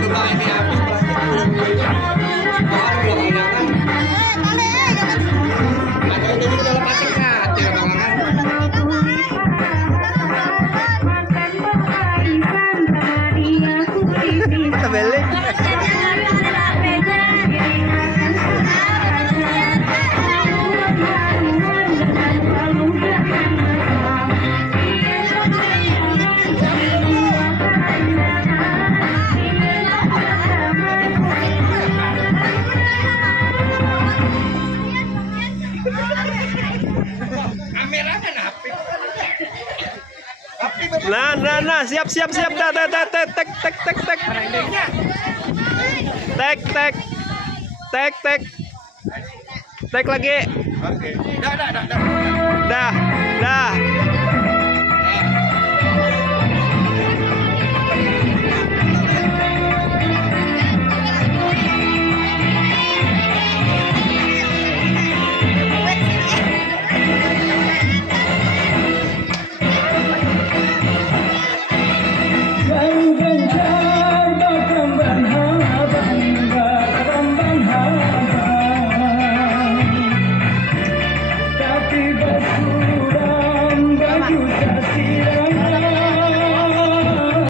Coba ini habis plastik dulu. Baru belakangan. Ada itu juga dalam plastiknya, tidak belakangan. Balik. Kamera kan api. Nah, siap. Tek. Tek lagi. Oke. Dah. Dah.